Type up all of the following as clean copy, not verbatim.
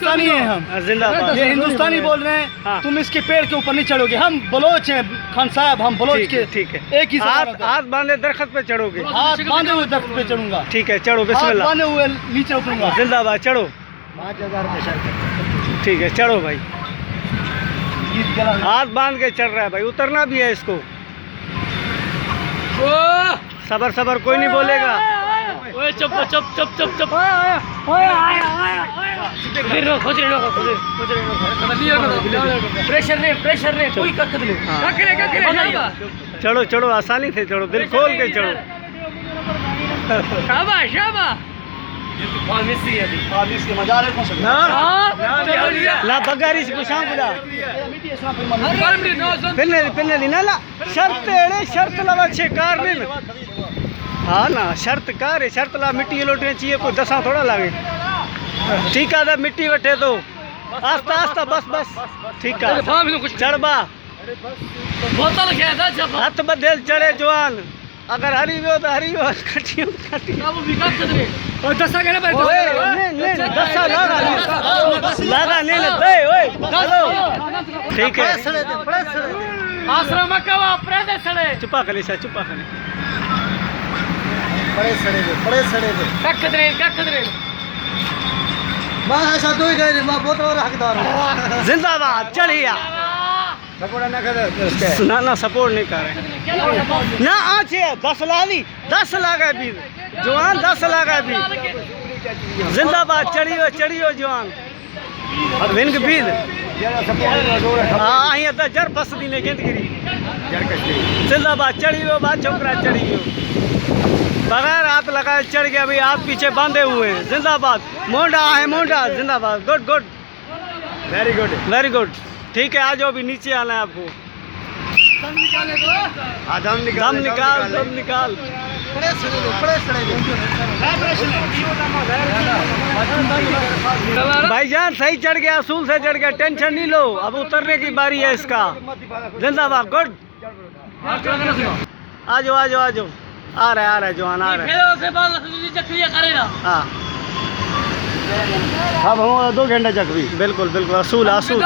पाकिस्तानी हैं हम, जिंदाबाद। ये हिंदुस्तानी बोल रहे हैं। हाँ। तुम इसके पेड़ के ऊपर नहीं चढ़ोगे, हम बलोच हैं खान साहब, हम बलोच के ठीक है एक ही हाथ बांधे दरख्त पे चढ़ोगे। हाथ बांधे हुए दरख्त पे चढ़ूंगा, ठीक है चढ़ो हाथ बिस्मिल्लाह। बांधे हुए नीचे उतरूंगा। जिंदाबाद चढ़ो। 5000 में शर्त है। ठीक है चढ़ो भाई। गीत गला हाथ बांध के चढ़ रहा है भाई, उतरना भी है इसको। सबर सबर, कोई नहीं बोलेगा। चुप चुप चुप चुप चुप प्रेशर नहीं कोई कखत नहीं। चढ़ो चढ़ो, आसानी से चढ़ो, दिल खोल के चढ़ो। शाबाश शाबाश ला बगारी से कुछ बुला पिन्ने पिन्ने दी ना ला शर्त एड़े शर्त लवा छे कार नहीं। हाँ ना शर्त कार है, शर्त ला मिट्टी लोटियां चाहिए, कोई दसा थोड़ा लागे। ठीक है मिट्टी वठे तो आस्ता आस्ता बस बस ठीक है चढ़बा। हाथ बदल चढ़े जवान, अगर हरी हो तो हरी हो, कटियो दसा कहना भाई, दसा लगा नहीं ले ओए चलो ठीक है। आश्रम कवा प्रेदे सड़े चुपा खले सा चुपा खले बड़े सड़े दे कखदरे मां ऐसा दो ही गए मां बहुत बड़ा हकदार है। जिंदाबाद चढ़िया। सपोर्ट ना कर उसके ना सपोर्ट नहीं कर रहे ना। आज 10 लागी 10 लागा भी जवान 10 लागा भी। जिंदाबाद चढ़ियो जवान विंग बीद। हाँ अँ जर फस दी ने गिंदगिरी। जिंदाबाद चढ़ियो बा छोकरा चढ़ियो, बगैर हाथ लगाए चढ़ गया भाई, हाथ पीछे बांधे हुए हैं। जिंदाबाद मोंडा है मोंडा। जिंदाबाद good good very good very good. ठीक है आ जाओ, भी नीचे आना है आपको। दम निकाल। भाईजान सही चढ़ गया, असूल से चढ़ गया, टेंशन नहीं लो, अब उतरने की बारी है इसका। जिंदाबाद गुड। आ जाओ आ रहा है जवान आ रहा है। हाँ अब हम 2 घंटे चकवी बिल्कुल बिल्कुल असूल असूल।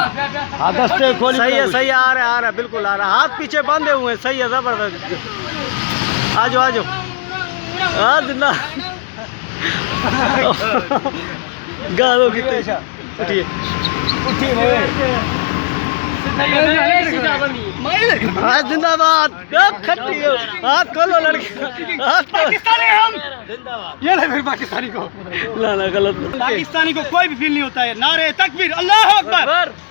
दस्ते खोली सही है आ रहा है बिल्कुल आ रहा है। हाथ पीछे बांधे हुए हैं, सही है जबरदस्त। आ जाओ हाँ जिंदा गालो कितने उठिए हाँ जिंदाबाद। खट्टी हो, हाथ खोलो लड़के, हाथ पाकिस्तानी हम ये ले फिर पाकिस्तानी को ना गलत। पाकिस्तानी को कोई भी फील नहीं होता है। नारे तकबीर, अल्लाह